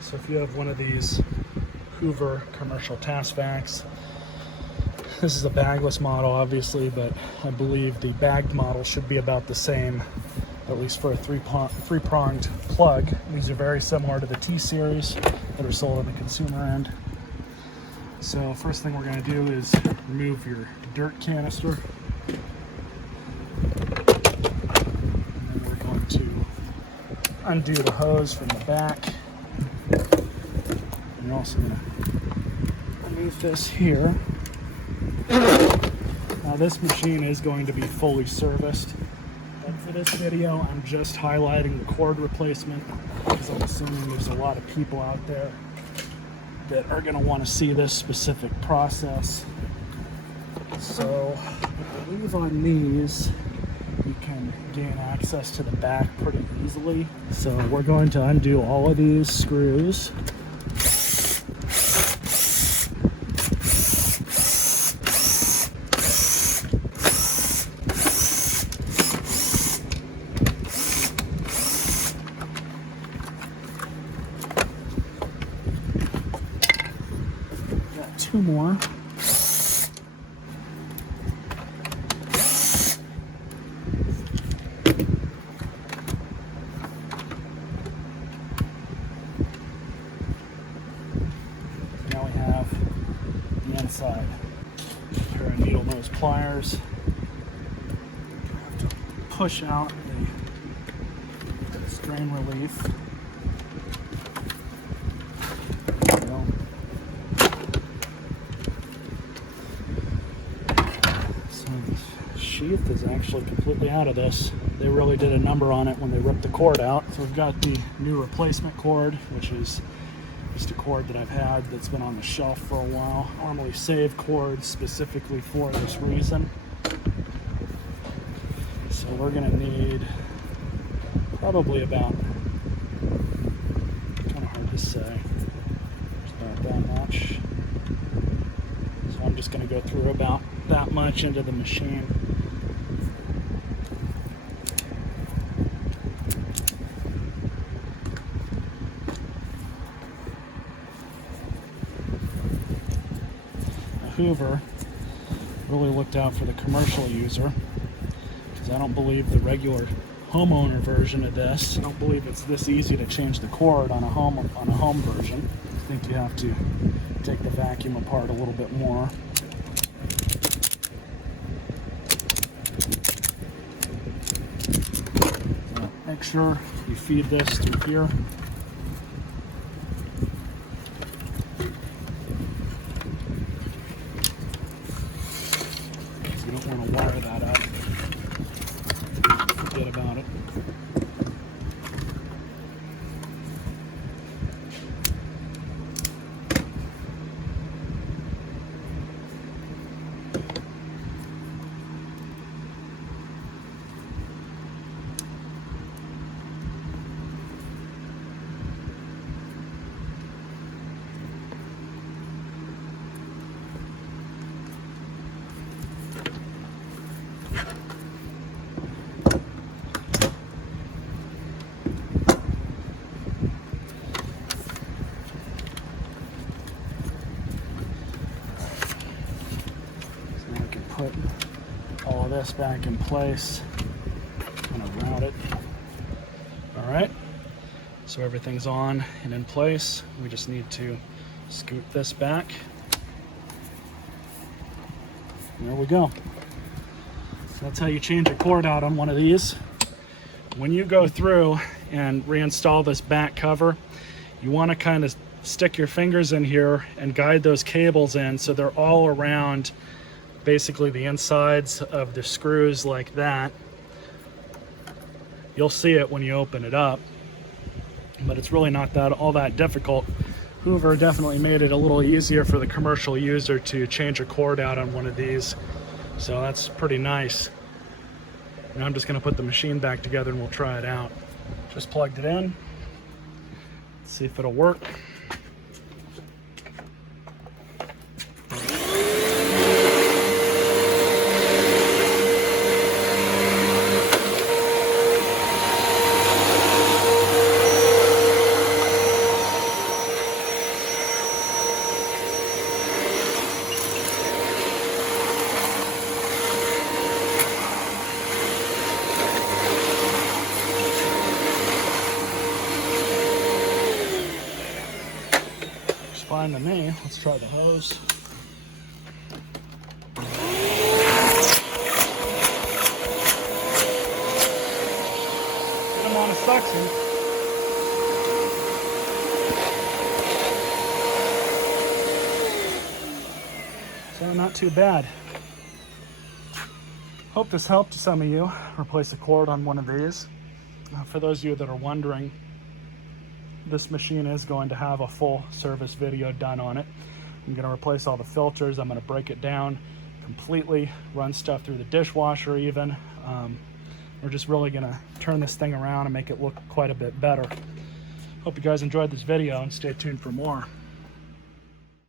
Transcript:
So if you have one of these Hoover commercial task vacs, this is a bagless model obviously, but I believe the bagged model should be about the same, at least for a three-pronged plug. These are very similar to the T-series that are sold on the consumer end. So first thing we're going to do is remove your dirt canister. And then we're going to undo the hose from the back. And you're also going to remove this here. Now this machine is going to be fully serviced, but for this video I'm just highlighting the cord replacement because I'm assuming there's a lot of people out there that are going to want to see this specific process. So I believe on these you can gain access to the back pretty easily. So we're going to undo all of these screws. Two more. Now we have the inside. A pair of needle nose pliers. Have to push out the strain relief. Sheath is actually completely out of this. They really did a number on it when they ripped the cord out. So we've got the new replacement cord, which is just a cord that I've had that's been on the shelf for a while. I normally save cords specifically for this reason. So we're gonna need probably about, kind of hard to say, about that much. So I'm just gonna go through about that much into the machine. Hoover really looked out for the commercial user, because I don't believe the regular homeowner version of this, I don't believe it's this easy to change the cord on a home version. I think you have to take the vacuum apart a little bit more. So make sure you feed this through here. You don't want to wire that up. Forget about it. Put all of this back in place, kind of route it. All right, so everything's on and in place. We just need to scoot this back. There we go. So that's how you change a cord out on one of these. When you go through and reinstall this back cover, you want to kind of stick your fingers in here and guide those cables in so they're all around basically the insides of the screws like that. You'll see it when you open it up, but it's really not all that difficult. Hoover definitely made it a little easier for the commercial user to change a cord out on one of these, so that's pretty nice. Now I'm just going to put the machine back together and we'll try it out. Just plugged it in. Let's see if it'll work. Fine to me. Let's try the hose. Good amount of suction. So not too bad. Hope this helped some of you replace a cord on one of these. For those of you that are wondering, this machine is going to have a full service video done on it. I'm going to replace all the filters. I'm going to break it down completely, run stuff through the dishwasher even. We're just really going to turn this thing around and make it look quite a bit better. Hope you guys enjoyed this video and stay tuned for more.